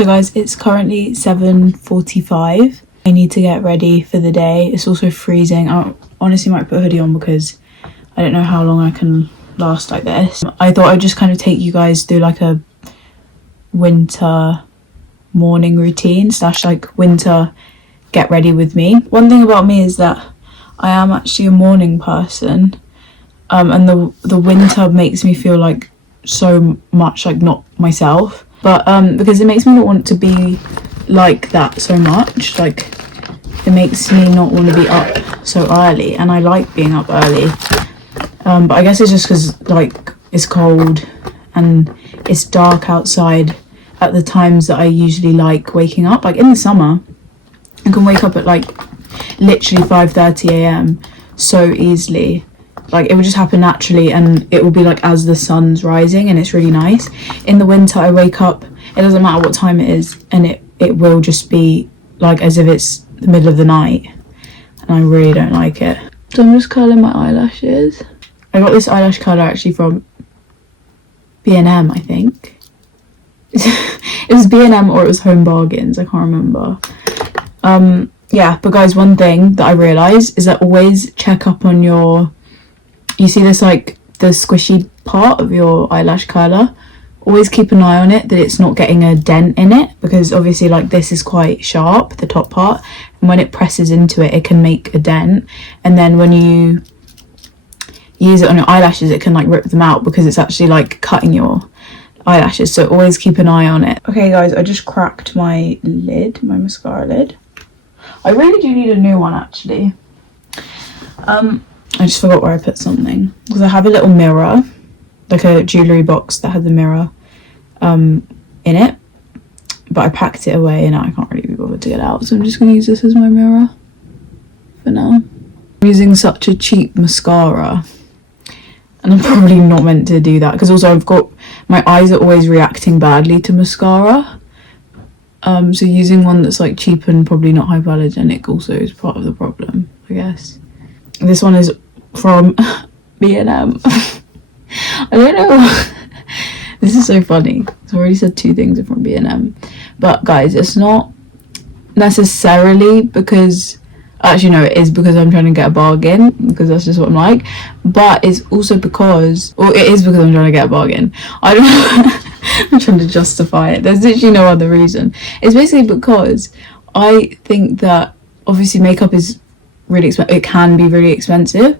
So guys, it's currently 7:45. I need to get ready for the day. It's also freezing. I honestly might put a hoodie on because I don't know how long I can last like this. I thought I'd just kind of take you guys through like a winter morning routine / like winter get ready with me. One thing about me is that I am actually a morning person, and the winter makes me feel like so much like not myself, but because it makes me not want to be like that so much. Like it makes me not want to be up so early, and I like being up early, but I guess it's just because like it's cold and it's dark outside at the times that I usually like waking up. Like in the summer I can wake up at like literally 5:30 a.m. so easily. Like it would just happen naturally, and it will be like as the sun's rising, and it's really nice. In the winter I wake up, it doesn't matter what time it is, and it will just be like as if it's the middle of the night, and I really don't like it. So I'm just curling my eyelashes. I got this eyelash curler actually from B&M, I think. It was B&M or it was Home Bargains, I can't remember. Yeah, but guys, one thing that I realised is that always check up on you see this like the squishy part of your eyelash curler, always keep an eye on it that it's not getting a dent in it, because obviously like this is quite sharp, the top part, and when it presses into it, it can make a dent, and then when you use it on your eyelashes, it can like rip them out because it's actually like cutting your eyelashes. So always keep an eye on it. Okay guys, I just cracked my lid, my mascara lid. I really do need a new one actually. I just forgot where I put something, because I have a little mirror, like a jewellery box that had the mirror in it, but I packed it away and now I can't really be bothered to get it out, so I'm just going to use this as my mirror for now. I'm using such a cheap mascara, and I'm probably not meant to do that, because also I've got, my eyes are always reacting badly to mascara, so using one that's like cheap and probably not hypoallergenic also is part of the problem, I guess. This one is from B&M. I don't know. This is so funny. I've already said two things are from B&M. But guys, it's not necessarily because... Actually, no, it is because I'm trying to get a bargain, because that's just what I'm like. But it's also because... Well, it is because I'm trying to get a bargain. I don't know. I'm trying to justify it. There's literally no other reason. It's basically because I think that obviously makeup is really expensive. It can be really expensive,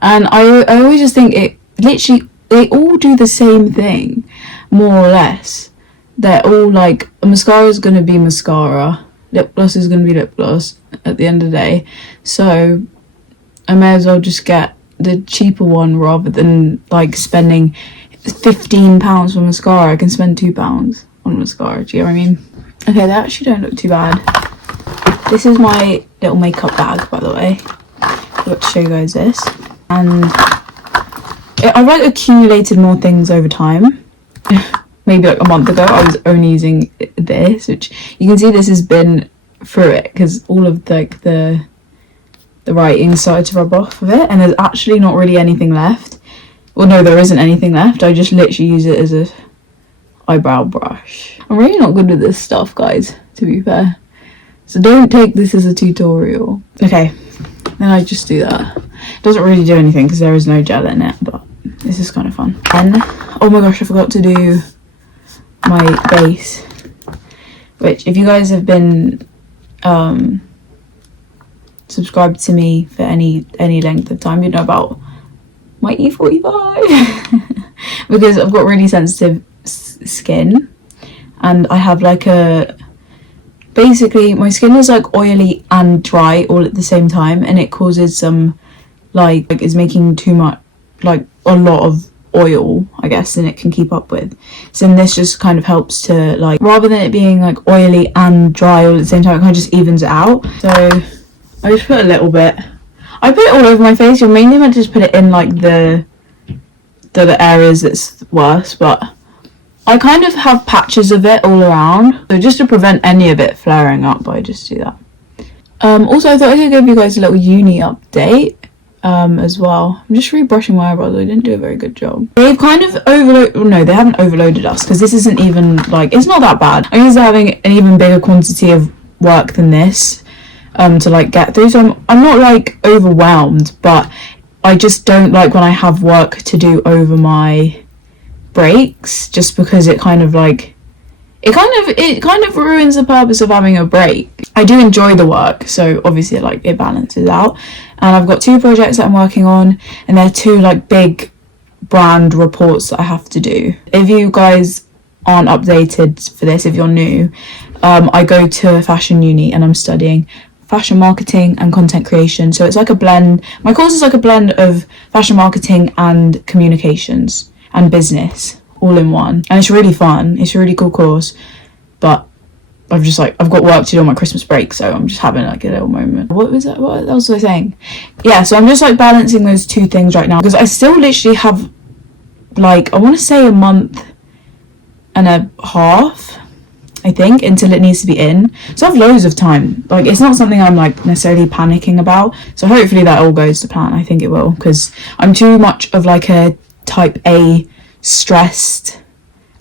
and I always just think it literally, they all do the same thing more or less. They're all like, a mascara is going to be mascara, lip gloss is going to be lip gloss at the end of the day, so I may as well just get the cheaper one rather than like spending £15 for mascara. I can spend £2 on mascara, do you know what I mean? Okay, they actually don't look too bad. This is my little makeup bag, by the way. I've got to show you guys this. And I've like accumulated more things over time. Maybe like a month ago, I was only using this, which you can see this has been through it, because all of like the writing started to rub off of it, and there's actually not really anything left. Well, no, there isn't anything left. I just literally use it as a eyebrow brush. I'm really not good with this stuff, guys, to be fair. So don't take this as a tutorial. Okay, then I just do that. It doesn't really do anything because there is no gel in it, but this is kind of fun. And, oh my gosh, I forgot to do my base, which if you guys have been subscribed to me for any length of time, you know about my E45 because I've got really sensitive skin, and I have like basically my skin is like oily and dry all at the same time, and it causes some like it's making too much, like a lot of oil, I guess, than it can keep up with. So then this just kind of helps to, like, rather than it being like oily and dry all at the same time, it kind of just evens it out. So I just put a little bit. I put it all over my face. You're mainly meant to just put it in like the areas that's worse, but I kind of have patches of it all around, so just to prevent any of it flaring up, I just do that. Also, I thought I could give you guys a little uni update. as well. I'm just rebrushing my eyebrows. I didn't do a very good job. They've kind of no, they haven't overloaded us, because this isn't even like, it's not that bad. I'm used to having an even bigger quantity of work than this to like get through, so I'm not like overwhelmed, but I just don't like when I have work to do over my breaks, just because it kind of ruins the purpose of having a break. I do enjoy the work, so obviously like it balances out. And I've got 2 projects that I'm working on, and they're 2 like big brand reports that I have to do. If you guys aren't updated for this, if you're new, I go to fashion uni and I'm studying fashion marketing and content creation. So it's like a blend. My course is like a blend of fashion marketing and communications and business all in one, and it's really fun. It's a really cool course, but I've got work to do on my Christmas break, so I'm just having like a little moment. What else was I saying? Yeah, so I'm just like balancing those 2 things right now, because I still literally have like, I want to say a month and a half, I think, until it needs to be in. So I have loads of time. Like, it's not something I'm like necessarily panicking about, so hopefully that all goes to plan. I think it will, because I'm too much of like a type A stressed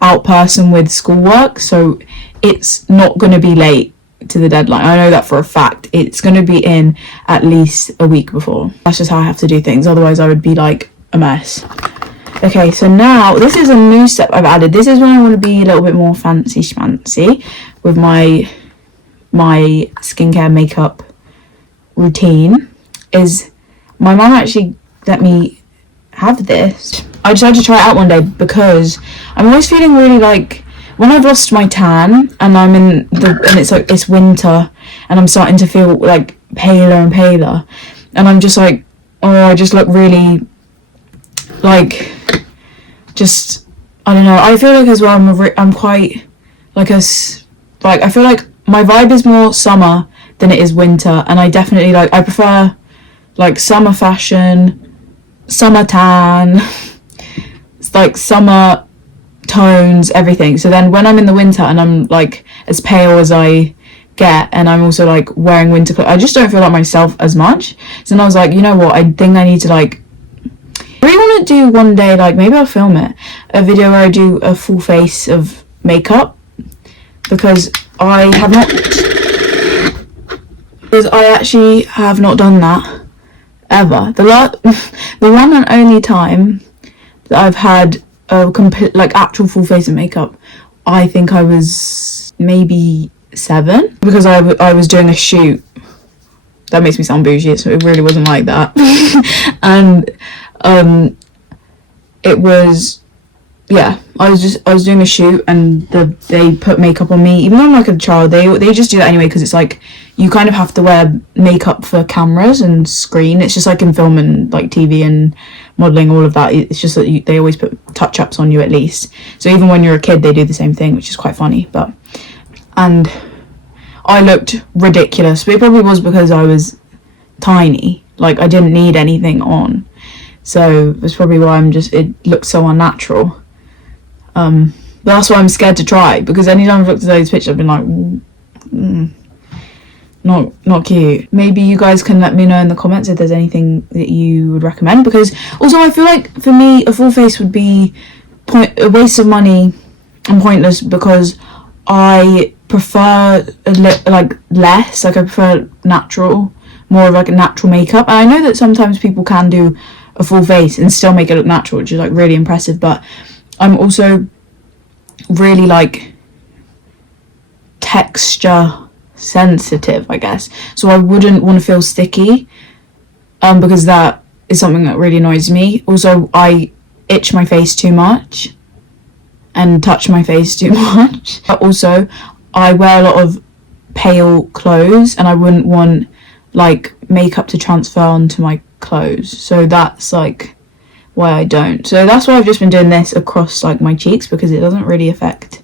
out person with schoolwork, so it's not going to be late to the deadline. I know that for a fact. It's going to be in at least a week before. That's just how I have to do things, otherwise I would be like a mess. Okay, so now this is a new step I've added. This is when I want to be a little bit more fancy schmancy with my skincare makeup routine. Is my mum actually let me have this. I decided to try it out one day because I'm always feeling really like, when I've lost my tan and I'm and it's like, it's winter and I'm starting to feel like paler and paler, and I'm just like, oh, I just look really like, just, I don't know. I feel like as well I'm quite like I feel like my vibe is more summer than it is winter, and I definitely like, I prefer like summer fashion, summer tan, it's like summer tones, everything. So then when I'm in the winter and I'm like as pale as I get, and I'm also like wearing winter clothes, I just don't feel like myself as much. So then I was like, you know what, I think I need to like, I really want to do one day, like maybe I'll film it, a video where I do a full face of makeup, because I actually have not done that ever. The one and only time that I've had a complete like actual full face of makeup, I think I was maybe 7, because I was doing a shoot. That makes me sound bougie, so it really wasn't like that. And it was, yeah, I was doing a shoot, and they put makeup on me. Even though I'm like a child, they just do that anyway, because it's like you kind of have to wear makeup for cameras and screen. It's just like in film and like TV and modelling, all of that. It's just that they always put touch-ups on you at least. So even when you're a kid, they do the same thing, which is quite funny. And I looked ridiculous, but it probably was because I was tiny. Like, I didn't need anything on. So that's probably why it looks so unnatural. But that's why I'm scared to try, because anytime I've looked at those pictures, I've been like, not cute. Maybe you guys can let me know in the comments if there's anything that you would recommend, because also I feel like for me a full face would be a waste of money and pointless, because I prefer less, like I prefer natural, more of like a natural makeup. And I know that sometimes people can do a full face and still make it look natural, which is like really impressive, but I'm also really like texture sensitive, I guess, so I wouldn't want to feel sticky, because that is something that really annoys me. Also, I itch my face too much and touch my face too much. But also, I wear a lot of pale clothes, and I wouldn't want like makeup to transfer onto my clothes, so that's like why I don't. So that's why I've just been doing this across like my cheeks, because it doesn't really affect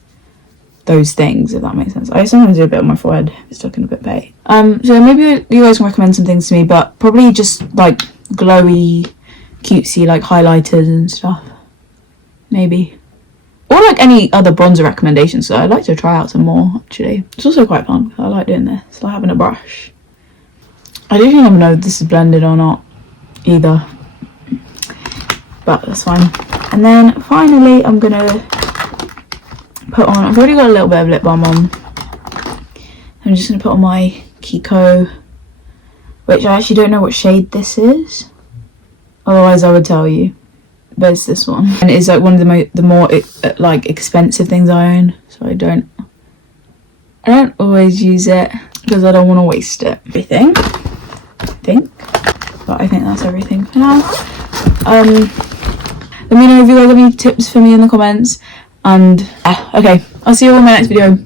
those things, if that makes sense. I sometimes do a bit on my forehead if it's looking a bit pale. So maybe you guys can recommend some things to me, but probably just like glowy, cutesy like highlighters and stuff, maybe, or like any other bronzer recommendations. So I'd like to try out some more, actually. It's also quite fun. I like doing this, like having a brush. I don't even know if this is blended or not. either, but that's fine. And then finally I'm gonna put on, I've already got a little bit of lip balm on. I'm just gonna put on my Kiko, which I actually don't know what shade this is, otherwise I would tell you, but it's this one, and it's like one of the more like expensive things I own, so I don't always use it because I don't want to waste it. Everything, I think, but I think that's everything for now. Let me know if you guys have any tips for me in the comments, and okay, I'll see you all in my next video.